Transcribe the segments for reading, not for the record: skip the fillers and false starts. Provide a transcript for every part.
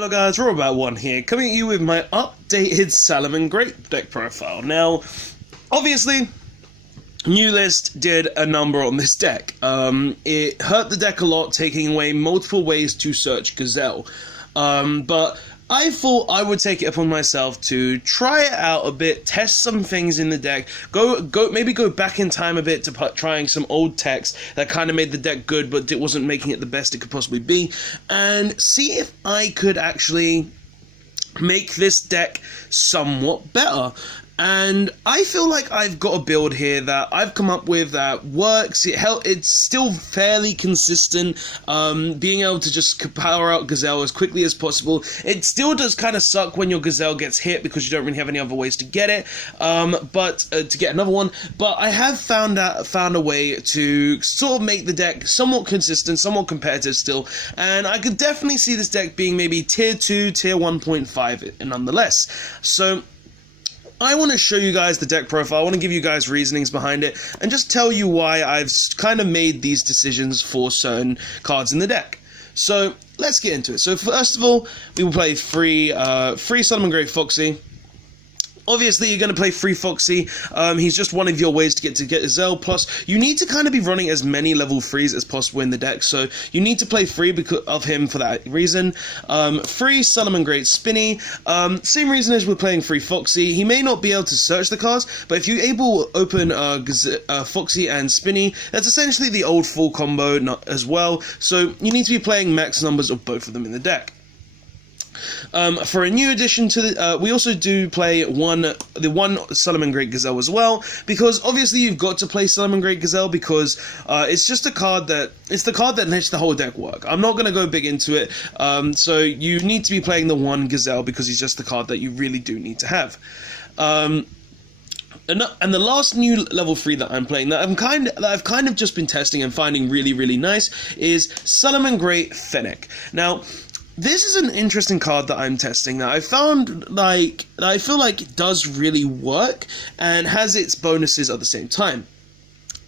Hello guys, Robot1 here, coming at you with my updated Salamangreat deck profile. Now, obviously, new list did a number on this deck. It hurt the deck a lot, taking away multiple ways to search Gazelle. But I thought I would take it upon myself to try it out a bit, test some things in the deck, maybe go back in time a bit to trying some old techs that kind of made the deck good, but it wasn't making it the best it could possibly be, and see if I could actually make this deck somewhat better. And I feel like I've got a build here that I've come up with that works. It's still fairly consistent, being able to just power out Gazelle as quickly as possible. It still does kind of suck when your Gazelle gets hit because you don't really have any other ways to get it, to get another one. But I have found a way to sort of make the deck somewhat consistent, somewhat competitive still, and I could definitely see this deck being maybe tier 2, tier 1.5 nonetheless. So I want to show you guys the deck profile. I want to give you guys reasonings behind it and just tell you why I've kind of made these decisions for certain cards in the deck. So let's get into it. So first of all, we will play free Salamangreat Foxy. Obviously, you're going to play free Foxy. He's just one of your ways to get Gazelle. Plus, you need to kind of be running as many level 3s as possible in the deck. So you need to play free because of him for that reason. Free Salamangreat Spinny. Same reason as we're playing free Foxy. He may not be able to search the cards, but if you're able to open Foxy and Spinny, that's essentially the old full combo as well. So you need to be playing max numbers of both of them in the deck. For a new addition to the, we also do play the one Salamangreat Gazelle as well, because obviously you've got to play Salamangreat Gazelle because it's just a card it's the card that lets the whole deck work. I'm not going to go big into it, so you need to be playing the one Gazelle because he's just the card that you really do need to have. And the last new level 3 that I'm playing that I've kind of just been testing and finding really nice is Salamangreat Fennec. Now, this is an interesting card that I'm testing that I found that I feel like it does really work and has its bonuses at the same time.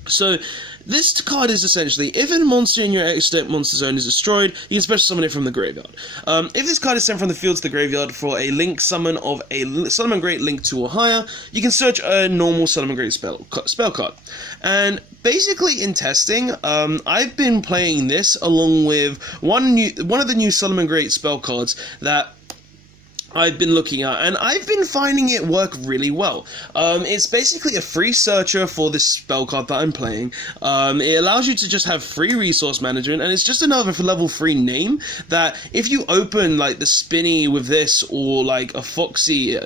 So this card is essentially, if a monster in your extant monster zone is destroyed, you can special summon it from the graveyard. If this card is sent from the field to the graveyard for a link summon of a Salamangreat link 2 or higher, you can search a normal Salamangreat spell card. And basically in testing, I've been playing this along with one of the new Salamangreat spell cards that I've been looking at, and I've been finding it work really well. It's basically a free searcher for this spell card that I'm playing. It allows you to just have free resource management, and it's just another level 3 name that if you open like the Spinny with this, or like a Foxy,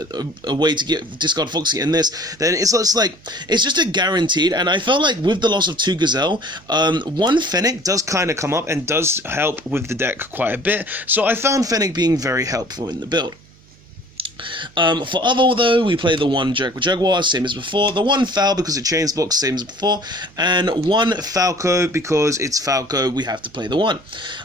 a way to discard Foxy in this, then it's just a guaranteed. And I felt like with the loss of 2 Gazelle, 1 Fennec does kind of come up and does help with the deck quite a bit. So I found Fennec being very helpful in the build. For other though, we play the 1 Jaguar, same as before, the 1 Foul because it chains blocks, same as before, and 1 Falco because it's Falco, we have to play the 1.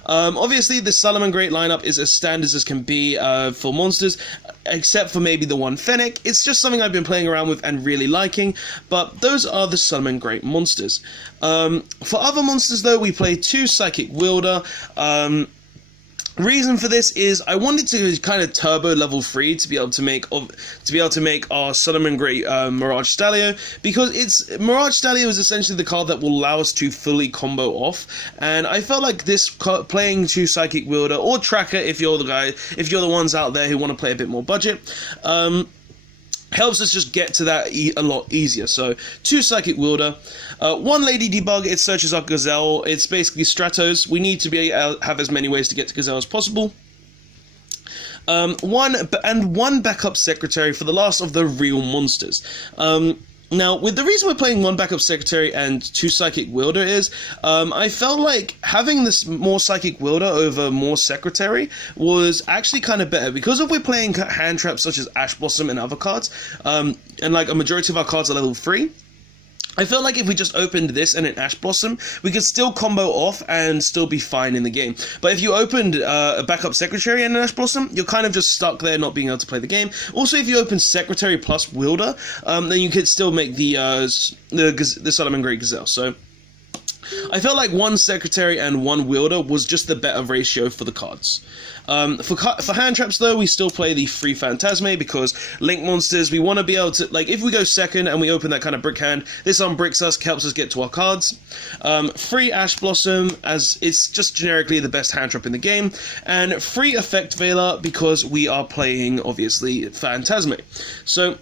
Obviously the Salamangreat lineup is as standard as can be for monsters, except for maybe the 1 Fennec. It's just something I've been playing around with and really liking, but those are the Salamangreat monsters. For other monsters though, we play 2 Psychic Wielder. Reason for this is I wanted to kind of turbo level 3 to be able to make our Salamangreat Mirage Stallion, because Mirage Stallion is essentially the card that will allow us to fully combo off, and I felt like this playing 2 Psychic Wielder or Tracker if you're the ones out there who want to play a bit more budget, helps us just get to that a lot easier. So 2 Psychic Wielder, 1 Lady Debug, it searches our Gazelle, it's basically Stratos, we need to have as many ways to get to Gazelle as possible. 1 backup secretary for the last of the real monsters. Now, with the reason we're playing 1 backup secretary and 2 Psychic Wielder is, I felt like having this more Psychic Wielder over more secretary was actually kind of better, because if we're playing hand traps such as Ash Blossom and other cards, and like a majority of our cards are level 3, I felt like if we just opened this and an Ash Blossom, we could still combo off and still be fine in the game. But if you opened a backup Secretary and an Ash Blossom, you're kind of just stuck there not being able to play the game. Also, if you open Secretary plus Wielder, then you could still make the Salamangreat Gazelle. So I felt like one secretary and one wielder was just the better ratio for the cards. For hand traps, though, we still play the free Phantasme because link monsters, we want to be able to, like, if we go second and we open that kind of brick hand, this unbricks us, helps us get to our cards. Free Ash Blossom, as it's just generically the best hand trap in the game, and free Effect Veiler because we are playing, obviously, Phantasme. So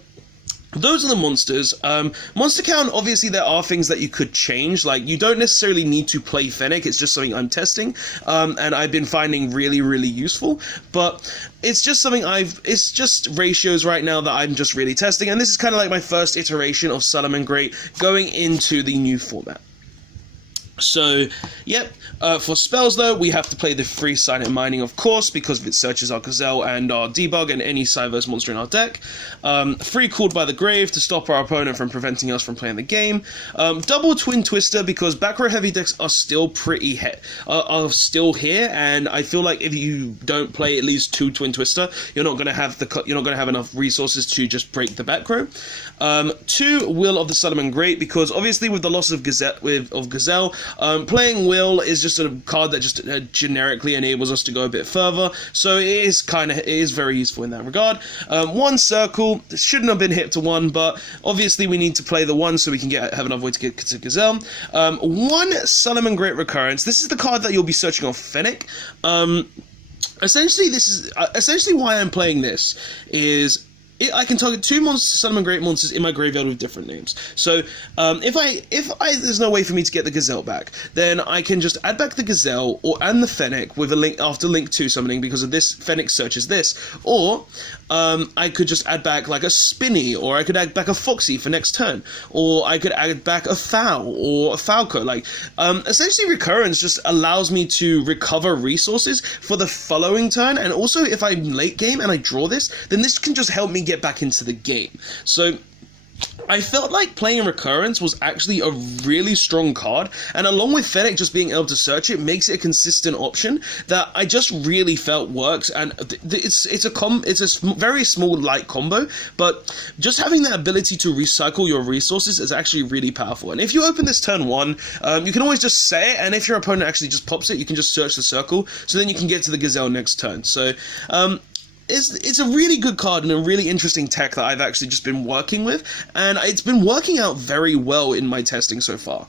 those are the monsters. Monster count, obviously there are things that you could change, like you don't necessarily need to play Fennec, it's just something I'm testing, and I've been finding really, really useful, but it's just something it's just ratios right now that I'm just really testing, and this is kind of like my first iteration of Salamangreat going into the new format. So, yep, for spells though, we have to play the free Silent Mining, of course, because it searches our Gazelle and our Debug and any Cyverse monster in our deck. Free Called by the Grave to stop our opponent from preventing us from playing the game. Double Twin Twister because back row heavy decks are still are still here, and I feel like if you don't play at least 2 Twin Twister, you're not gonna have enough resources to just break the back row. 2 Will of the Salamangreat because obviously with the loss of Gazelle, playing Will is just a card that just generically enables us to go a bit further, so it is very useful in that regard. 1 Circle, it shouldn't have been hit to 1, but obviously we need to play the 1 so we can have another way to get to Gazelle. 1 Salamangreat Recurrence, this is the card that you'll be searching on Fennec. Essentially why I'm playing this is I can target 2 Salamangreat monsters in my graveyard with different names. So, if there's no way for me to get the Gazelle back, then I can just add back the Gazelle and the Fennec with a link after link 2 summoning because of this. Fennec searches this, or I could just add back like a Spinny, or I could add back a Foxy for next turn, or I could add back a Fowl or a Falco. Like, essentially, Recurrence just allows me to recover resources for the following turn, and also if I'm late game and I draw this, then this can just help me get back into the game. So I felt like playing Recurrence was actually a really strong card, and along with Fennec just being able to search it makes it a consistent option that I just really felt works, and it's a very small light combo, but just having that ability to recycle your resources is actually really powerful. And if you open this turn 1, you can always just say it, and if your opponent actually just pops it, you can just search the circle, so then you can get to the Gazelle next turn. So it's a really good card and a really interesting tech that I've actually just been working with, and it's been working out very well in my testing so far.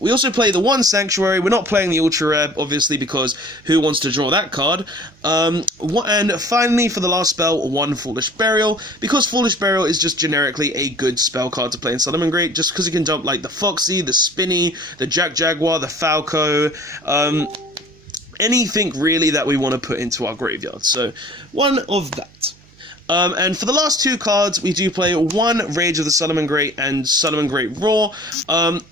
We also play the 1 Sanctuary. We're not playing the Ultra Rare, obviously, because who wants to draw that card? And finally, for the last spell, 1 Foolish Burial, because Foolish Burial is just generically a good spell card to play in Salamangreat, just because you can dump like the Foxy, the Spinny, the Jaguar, the Falco, anything really that we want to put into our graveyard. So 1 of that. And for the last 2 cards, we do play 1 Rage of the Salamangreat and Salamangreat Roar.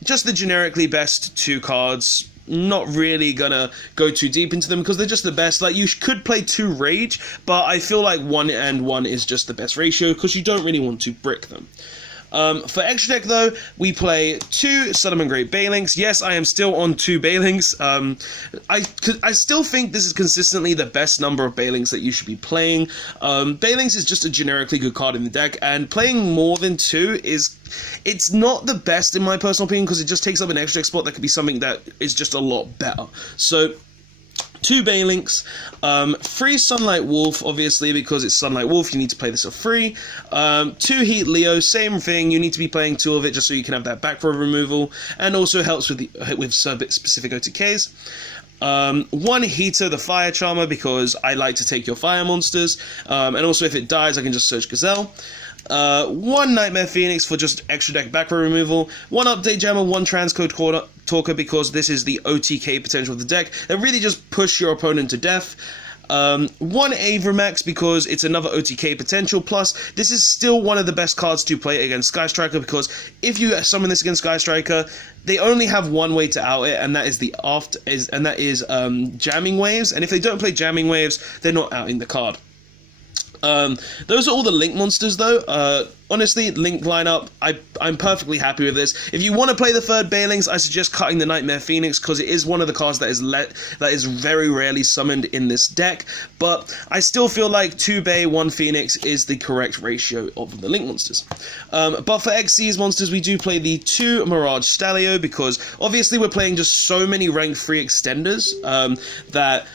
Just the generically best 2 cards. Not really gonna go too deep into them because they're just the best. Like, you could play 2 Rage, but I feel like 1 and 1 is just the best ratio because you don't really want to brick them. For extra deck, though, we play 2 Salamangreat Banelinks. Yes, I am still on 2 Banelinks. I still think this is consistently the best number of Banelinks that you should be playing. Banelinks is just a generically good card in the deck, and playing more than 2 it's not the best in my personal opinion because it just takes up an extra deck spot that could be something that is just a lot better. So 2 Banelinks, free Sunlight Wolf, obviously, because it's Sunlight Wolf, you need to play this for free. 2 Heat Leo, same thing, you need to be playing 2 of it just so you can have that back row removal, and also helps with specific OTKs. 1 Heater, the Fire Charmer, because I like to take your fire monsters, and also if it dies, I can just search Gazelle. 1 Nightmare Phoenix for just extra deck back row removal, 1 Update Jammer, 1 Transcode Talker because this is the OTK potential of the deck that really just push your opponent to death. 1 Avramax because it's another OTK potential, plus this is still one of the best cards to play against Sky Striker because if you summon this against Sky Striker, they only have one way to out it, and that is Jamming Waves, and if they don't play Jamming Waves, they're not outing the card. Those are all the Link monsters, though. Honestly, Link lineup, I'm perfectly happy with this. If you want to play the third Banelings, I suggest cutting the Nightmare Phoenix, because it is one of the cards that is very rarely summoned in this deck. But I still feel like 2 Bay, 1 Phoenix is the correct ratio of the Link monsters. But for XC's monsters, we do play the 2 Mirage Stalio, because obviously we're playing just so many rank 3 extenders that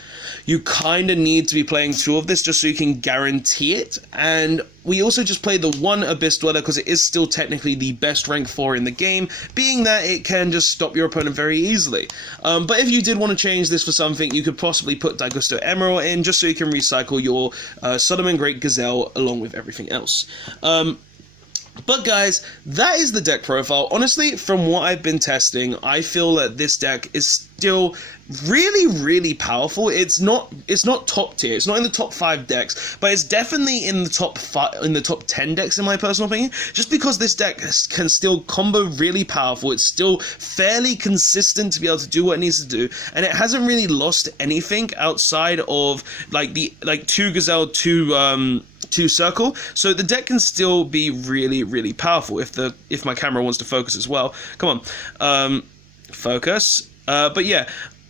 you kind of need to be playing 2 of this just so you can guarantee it. And we also just play the 1 Abyss Dweller because it is still technically the best rank 4 in the game, being that it can just stop your opponent very easily. But if you did want to change this for something, you could possibly put Daigusto Emerald in just so you can recycle your Salamangreat Gazelle along with everything else. But guys, that is the deck profile. Honestly, from what I've been testing, I feel that this deck is still really powerful. It's not top tier. It's not in the top 5 decks, but it's definitely in the top 10 decks in my personal opinion. Just because this deck can still combo really powerful. It's still fairly consistent to be able to do what it needs to do, and it hasn't really lost anything outside of like 2 Gazelle, 2 Circle, so the deck can still be really powerful if my camera wants to focus as well. Come on, focus. But yeah,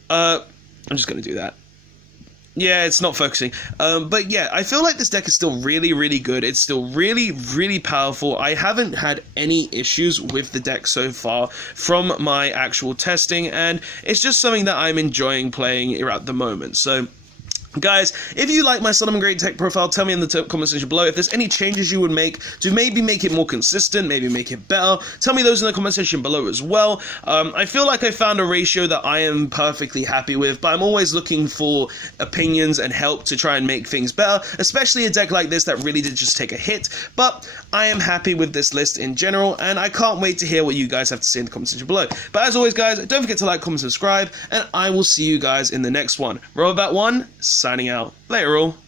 I'm just gonna do that. Yeah, it's not focusing. But yeah, I feel like this deck is still really good. It's still really powerful. I haven't had any issues with the deck so far from my actual testing, and it's just something that I'm enjoying playing at the moment. So guys, if you like my Salamangreat tech profile, tell me in the comment section below. If there's any changes you would make to maybe make it more consistent, maybe make it better, tell me those in the comment section below as well. I feel like I found a ratio that I am perfectly happy with, but I'm always looking for opinions and help to try and make things better, especially a deck like this that really did just take a hit. But I am happy with this list in general, and I can't wait to hear what you guys have to say in the comment section below. But as always, guys, don't forget to like, comment, subscribe, and I will see you guys in the next one. Robot1, signing out. Later all.